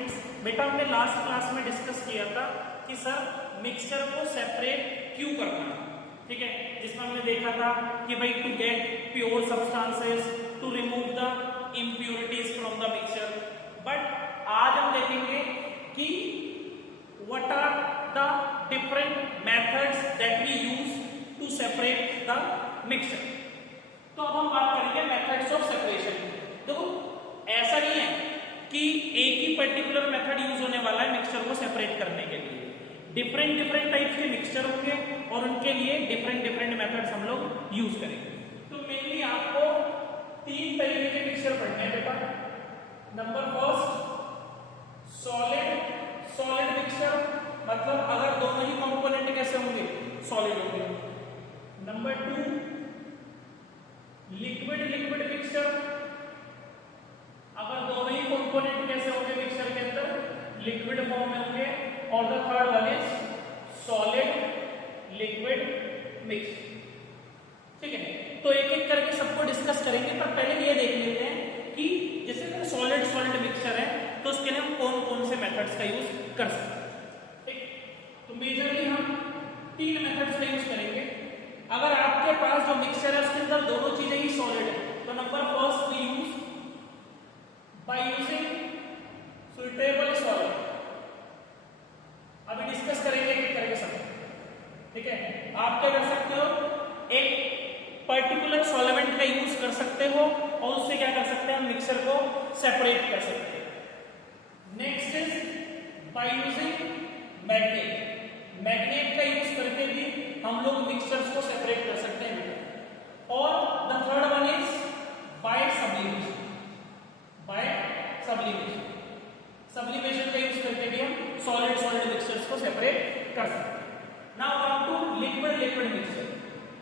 Students, बेटा हमने last class में डिस्कस किया था कि सर मिक्सचर को सेपरेट क्यों करना है, ठीक है, जिसमें हमने देखा था कि भाई to get pure substances, to remove the impurities from the mixture. But आज हम देखेंगे कि what are the different methods that we use to separate the mixture. तो अब हम बात करेंगे मेथड्स ऑफ सेपरेशन। देखो ऐसा नहीं है कि एक ही पर्टिकुलर मेथड यूज होने वाला है मिक्सचर को सेपरेट करने के लिए। डिफरेंट टाइप्स के मिक्सचर होंगे और उनके लिए डिफरेंट मेथड्स हम लोग यूज करेंगे। तो मेनली आपको तीन तरीके के मिक्सचर पढ़ने हैं बेटा। नंबर फर्स्ट सॉलिड मिक्सचर, मतलब अगर दोनों ही कंपोनेंट कैसे होंगे, सॉलिड होंगे। नंबर टू लिक्विड मिक्सचर, अगर दोनों ही कंपोनेंट कैसे होंगे मिक्सचर के अंदर, लिक्विड फॉर्म में होंगे। और the third one is solid liquid mix, ठीक है। तो एक एक करके सबको डिस्कस करेंगे, पर पहले ये देख लेते हैं कि जैसे अगर सॉलिड मिक्सचर है तो उसके लिए हम कौन कौन से मेथड्स का यूज कर सकते हैं, ठीक। तो मेजरली हम तीन मेथड्स का यूज करेंगे। अगर आपके पास जो मिक्सचर है उसके अंदर दोनों चीजें ही सॉलिड है, तो number first we use by using suitable solvent. अभी डिस्कस करेंगे एक करके सब, ठीक है। आप क्या कर सकते हो, एक पर्टिकुलर सॉल्वेंट का यूज कर सकते हो और उससे क्या कर सकते हैं, हम मिक्सचर को सेपरेट कर सकते हैं। Next is by using magnet का यूज करके भी हम लोग मिक्सचर्स को सेपरेट कर सकते हैं। और the third one is by sublimation का यूज करके भी हम सॉलिड मिक्सचर्स को सेपरेट कर सकते हैं। Now come to liquid mixture.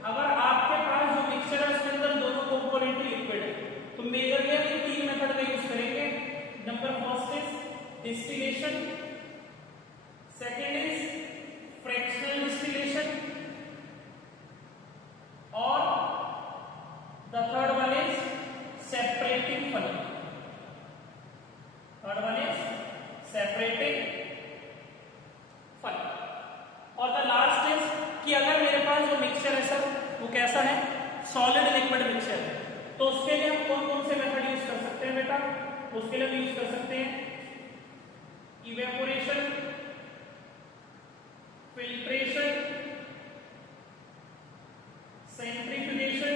अगर आपके पास जो मिक्सचर है उसके अंदर दोनों कंपोनेंट लिक्विड है, तो मेजरली हम तीन मेथड का यूज करेंगे। Number first is distillation, second is fractional distillation, और the third one is separating funnel. और द लास्ट इज कि अगर मेरे पास जो मिक्सचर है सर वो कैसा है, सॉलिड लिक्विड मिक्सचर है, तो उसके लिए हम कौन कौन से मेथड यूज कर सकते हैं बेटा। उसके लिए हम यूज कर सकते हैं इवेपोरेशन, फिल्ट्रेशन, सेंट्रीफ्यूगेशन,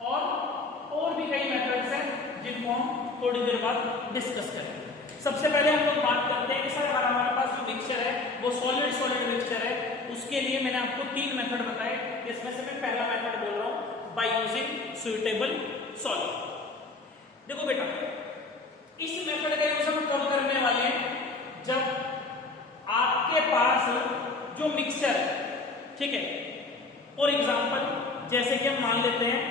और भी कई मेथड्स हैं जिनको हम थोड़ी देर बाद डिस्कस करेंगे। सबसे पहले हम लोग बात करते हैं कि सर अगर हमारे पास जो मिक्सचर है वो सॉलिड मिक्सचर है, उसके लिए मैंने आपको तीन मेथड बताए, जिसमें से मैं पहला मेथड बोल रहा हूं बाय यूजिंग सुइटेबल सॉल्वेंट। देखो बेटा, इस मेथड का यूज हम कब करने वाले हैं, जब आपके पास जो मिक्सचर है, ठीक है, फॉर एग्जांपल जैसे कि हम मान लेते हैं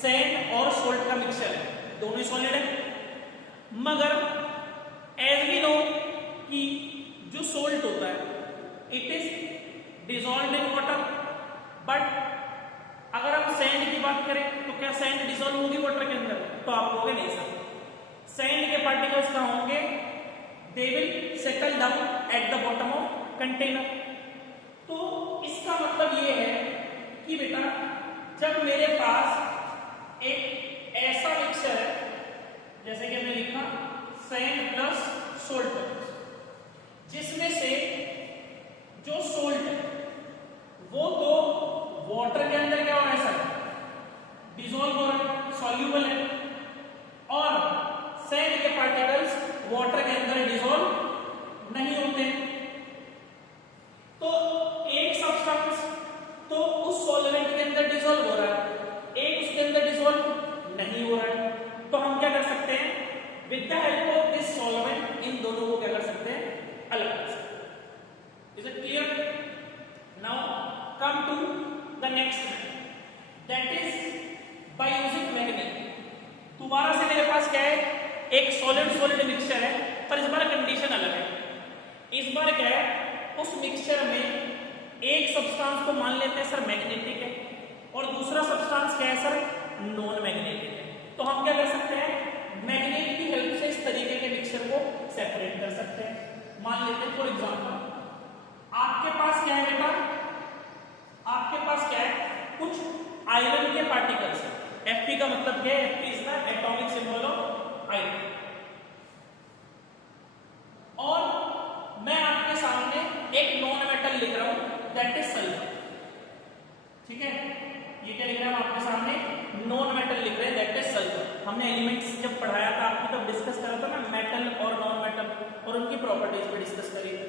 सैंड और सोल्ट का मिक्सचर है, दोनों ही सॉलिड है, मगर एज वी नो कि जो सोल्ट होता है it is dissolved in water. But अगर हम सैंड की बात करें तो क्या सैंड डिसॉल्व होगी वाटर के अंदर, तो आप कहोगे नहीं सर, सैंड के पार्टिकल्स कहां होंगे, they will settle down at the bottom of container. तो इसका मतलब ये है कि बेटा जब मेरे पास एक ऐसा मिक्सचर है, जैसे कि हमने लिखा सैंड प्लस सोल्ट, जिसमें से जो सोल्ट है वो तो वाटर के अंदर क्या हो रहा है सर, डिसॉल्व हो रहा है, सॉल्यूबल है, और सैंड के पार्टिकल्स वाटर के अंदर डिसॉल्व नहीं होते। तो एक सब्सटेंस तो उस सॉल्वेंट के अंदर डिसॉल्व हो रहा है, एक उसके अंदर डिसॉल्व नहीं हो रहा है, तो हम क्या कर सकते हैं, with the help of this solvent in दोनों को क्या कर सकते हैं, अलग कर सकते हैं। Is it clear? Now come to the next method, that is by using magnet. दोबारा से मेरे पास क्या है, एक सॉलिड मिक्सचर है, पर इस बार कंडीशन अलग है। इस बार क्या है, उस मिक्सचर में एक सब्सटेंस को मान लेते हैं सर मैग्नेटिक है, और दूसरा सब्सटेंस क्या है सर, नॉन मैग्नेटिक है। तो हम क्या कर सकते हैं, मैग्नेट की हेल्प से इस तरीके हमने एलिमेंट्स जब पढ़ाया था आपको तब डिस्कस करा था ना मेटल और नॉन मेटल और उनकी प्रॉपर्टीज पे डिस्कस करी थी।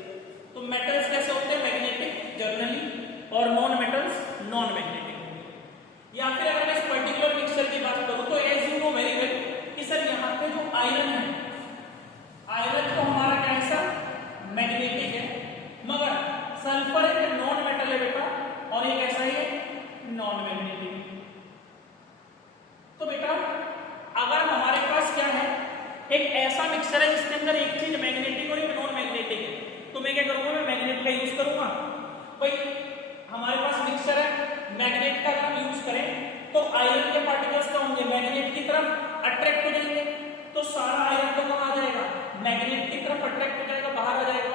तो मेटल्स कैसे होते हैं मैग्नेटिक जनरली और नॉन मेटल्स नॉन मैग्नेटिक। या फिर अगर मैं इस पर्टिकुलर मिक्सचर की बात करूं तो as you know very well कि सर यहाँ पे जो आयरन है, आयरन तो हमारा क्या है सर मैग्नेटिक है, मगर सल्फर एक नॉन मेटल है बेटा और एक ऐसा ही नॉन मैग्नेटिक। तो बेटा अगर हमारे पास क्या है एक ऐसा मिक्सचर है जिसके अंदर एक चीज मैग्नेटिक और एक नॉन मैग्नेटिक है, तो मैं क्या करूंगा मैं मैग्नेट का यूज करूंगा। भाई हमारे पास मिक्सचर है मैग्नेट का अगर हम यूज करें तो आयरन के पार्टिकल्स क्या होंगे मैग्नेट की तरफ अट्रैक्ट हो जाएंगे, तो सारा आयरन तो कहां आ जाएगा मैग्नेट की तरफ अट्रैक्ट हो जाएगा, बाहर आ जाएगा,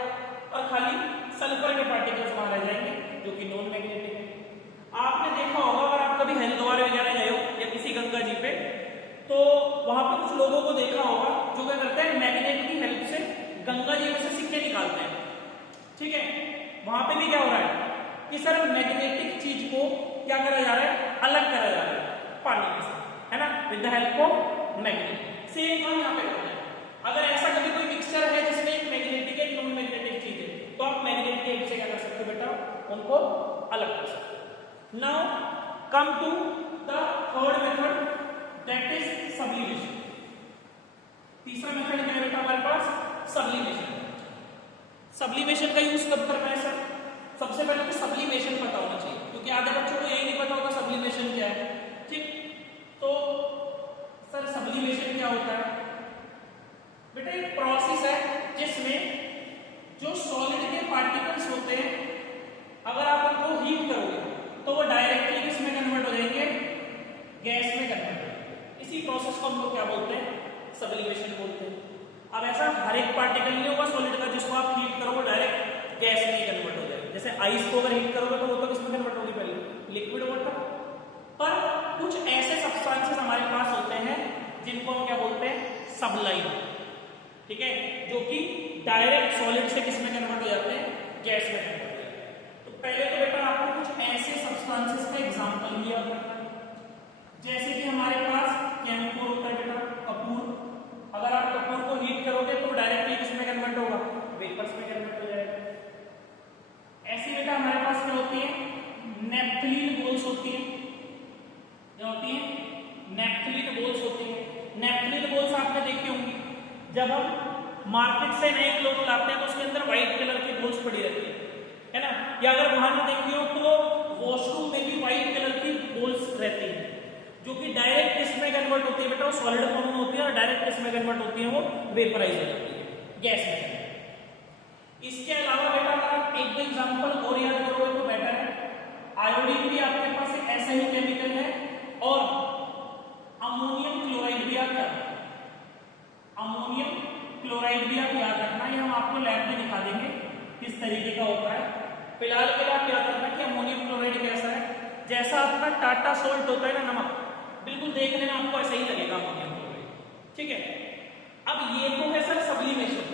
और खाली सल्फर के पार्टिकल्स बाहर आ जाएंगे जो कि नॉन मैग्नेटिक है। आपने देखा होगा अगर आप कभी हरिद्वार वगैरह गए हो या किसी गंगा जी पे, तो वहां पे कुछ लोगों को देखा होगा जो क्या करते हैं मैग्नेट की हेल्प से गंगा जी में से सिक्के निकालते हैं। ठीक है, वहां पे भी क्या हो रहा है कि सर मैग्नेटिक चीज को क्या करा जा रहा है अलग करा जा रहा है पानी में से, है ना, with the help of magnet. Same काम यहाँ पे करना है। अगर ऐसा कभी कोई मिक्सचर है जिसमें एक मैग्नेटिक एक नॉन मैग्नेटिक चीज है तो आप मैग्नेट की हेल्प से क्या कर सकते हो बेटा उनको अलग कर सकते हो। Now come to the third method that is sublimation. तीसरा मेथड क्या है बेटा हमारे पास सब्लिमेशन। सब्लिमेशन का यूज कब करना है सर? सबसे पहले तो सब्लिमेशन पता होना चाहिए क्योंकि आधे बच्चों को यही नहीं पता होगा सब्लिमेशन क्या है। ठीक, तो सर सब्लिमेशन क्या होता है बेटा? एक प्रोसेस है जिसमें जो सॉलिड के पार्टिकल्स होते हैं अगर आप उनको हीट करोगे तो वो डायरेक्टली किसमें कन्वर्ट हो जाएंगे गैस में कन्वर्ट हो जाएंगे। इसी प्रोसेस को हम लोग क्या बोलते हैं सब्लिमेशन बोलते हैं। अब ऐसा हर एक पार्टिकल नहीं होगा सॉलिड का जिसको आप हीट करोगे डायरेक्ट गैस में ही कन्वर्ट हो जाएगा। जैसे आइस को अगर हीट करोगे तो वो तो किसमें कन्वर्ट होगी पहले लिक्विड वाटर। पर कुछ ऐसे सब्सटेंसेस हमारे पास होते हैं जिनको हम क्या बोलते हैं सब्लाइम। ठीक है, जो कि डायरेक्ट सॉलिड से किसमें कन्वर्ट हो जाते हैं गैस में कन्वर्ट हो जाते हैं। तो पहले तो बेटा आपको कुछ ऐसे सब्सटेंसेस का एग्जांपल दिया करना है जैसे कि हमारे पास कैम्फोर होता है बेटा कपूर। अगर आप कपूर को हीट करोगे तो डायरेक्टली किसमें कन्वर्ट होगा वेपर्स में कन्वर्ट हो जाएगा। ऐसी बेटा हमारे पास क्या होती है नेप्थलीन बोल्स होती है। क्या होती है नेप्थलीन बोल्स होती है। नेप्थलीन बोल्स आपने देखी होंगी जब हम मार्केट से नए क्लोथ लाते हैं तो उसके अंदर व्हाइट कलर की बोल्स पड़ी रहती है ना, या अगर वहां में देखी हो तो वॉशरूम में भी व्हाइट कलर की बोल्स रहती है जो कि डायरेक्ट किसमें कन्वर्ट होती है बेटा वो सॉलिड फॉर्म में होती है और डायरेक्ट किसमें कन्वर्ट होती है वो वेपराइज हो जाती है गैस में। इसके अलावा बेटा अगर आप एक दो एग्जांपल और याद करोगे तो बेटर है। आयोडीन भी आपके पास एक ऐसा ही केमिकल है और अमोनियम क्लोराइड भी आप याद रखना। अमोनियम क्लोराइड भी आप याद रखना, ये हम आपको लैब में दिखा देंगे किस तरीके का होता है। फिलहाल के लिए आप याद रखना कि अमोनियम क्लोराइड कैसा है, जैसा आपका टाटा सोल्ट होता है ना नमक, बिल्कुल देखने में आपको ऐसा ही लगेगा अमोनियम क्लोराइड। ठीक है, अब ये तो है sir sublimation,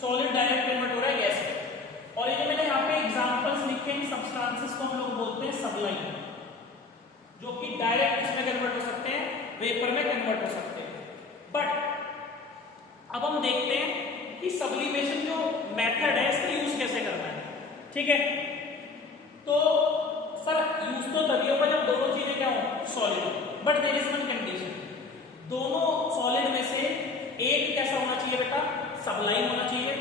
solid direct convert हो रहा है गैस में। और ये जो मैंने यहाँ पे एग्जांपल्स लिखे हैं सब्सटेंसेस को हम लोग बोलते हैं सब्लाइम, जो कि डायरेक्ट इसमें कन्वर्ट हो सकते हैं वेपर में कन्वर्ट हो सकते हैं। बट अब हम देखते हैं कि सब्लिमेशन जो मेथड है इसका यूज कैसे करना है। ठीक है, तो सर यूज तो तभी होगा जब दोनों चीजें क्या हो solid, but there is one condition, दोनों सॉलिड में से एक कैसा होना चाहिए बेटा सब्लाइम होना चाहिए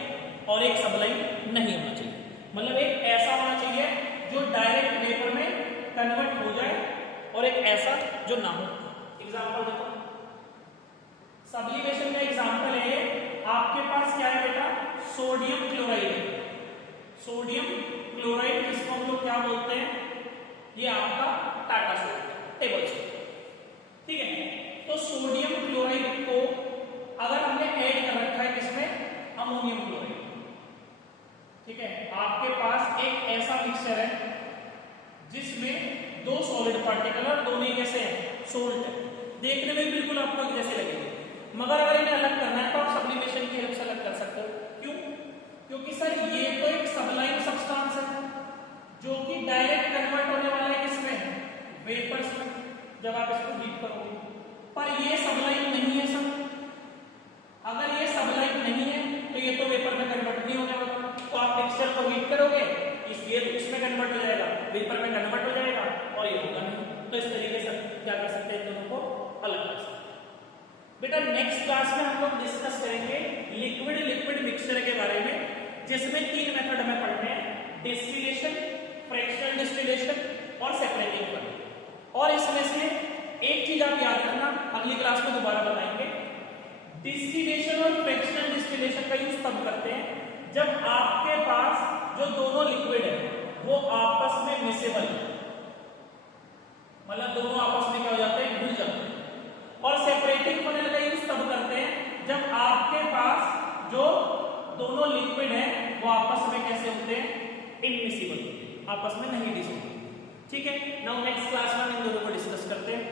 और एक सब्लाइम नहीं होना चाहिए। मतलब एक ऐसा होना चाहिए जो डायरेक्ट वेपर में कन्वर्ट हो जाए और एक ऐसा जो ना हो। एग्जांपल देखो, सब्लिमेशन का एग्जांपल है आपके पास क्या है बेटा सोडियम क्लोराइड। सोडियम क्लोराइड जिसको हम लोग क्या बोलते हैं ये आपका टाटा सोल्ट टेबल सोल्ट। ठीक है, तो सोडियम क्लोराइड को अगर हमने ऐड कर रखा है किसमें अमोनियम क्लोराइड। ठीक है, आपके पास एक ऐसा मिक्सचर है जिसमें दो सॉलिड पार्टिकल और दोनों कैसे हैं सोल्ट है, देखने में बिल्कुल आपको एक जैसे लगेंगे, मगर अगर इन्हें अलग करना है तो आप सब्लिमेशन की हेल्प से अलग कर सकते हो। क्यों? क्योंकि सर ये तो एक सब्लाइम सब्सटेंस है जो कि डायरेक्ट कन्वर्ट होने वाला है किसमें वेपर्स में जब आप इसको हीट करोगे, पर ये सब्लाइम नहीं है आप मिक्सचर को हीट करोगे, ये इसमें कन्वर्ट हो जाएगा, वेपर में कन्वर्ट हो जाएगा और ये होगा नहीं। तो इस तरीके से क्या कर सकते हैं, दोनों को अलग कर सकते हैं। बेटा नेक्स्ट क्लास में हम लोग डिस्कस करेंगे लिक्विड लिक्विड मिक्सचर के बारे में, जिसमें 3 मेथड हमें पढ़ने हैं, डिस्टिलेशन, फ्रैक्शनल डिस्टिलेशन और सेपरेटिंग पॉइंट। और इसमें से एक चीज आप याद रखना, अगली क्लास में दोबारा बताएंगे, डिस्टिलेशन और फ्रैक्शनल डिस्टिलेशन का यूज तब करते हैं जब आपके पास जो दोनों लिक्विड है वो आपस में मिसेबल है, मतलब दोनों आपस में क्या हो जाते हैं, घुल जाते हैं। और सेपरेटिंग फनेल का यूज तब करते हैं जब आपके पास जो दोनों लिक्विड है वो आपस में कैसे होते हैं, इनमिसिबल, आपस में नहीं डिसोल्व। ठीक है, नाउ नेक्स्ट क्लास में हम इन दोनों को डिस्कस करते हैं।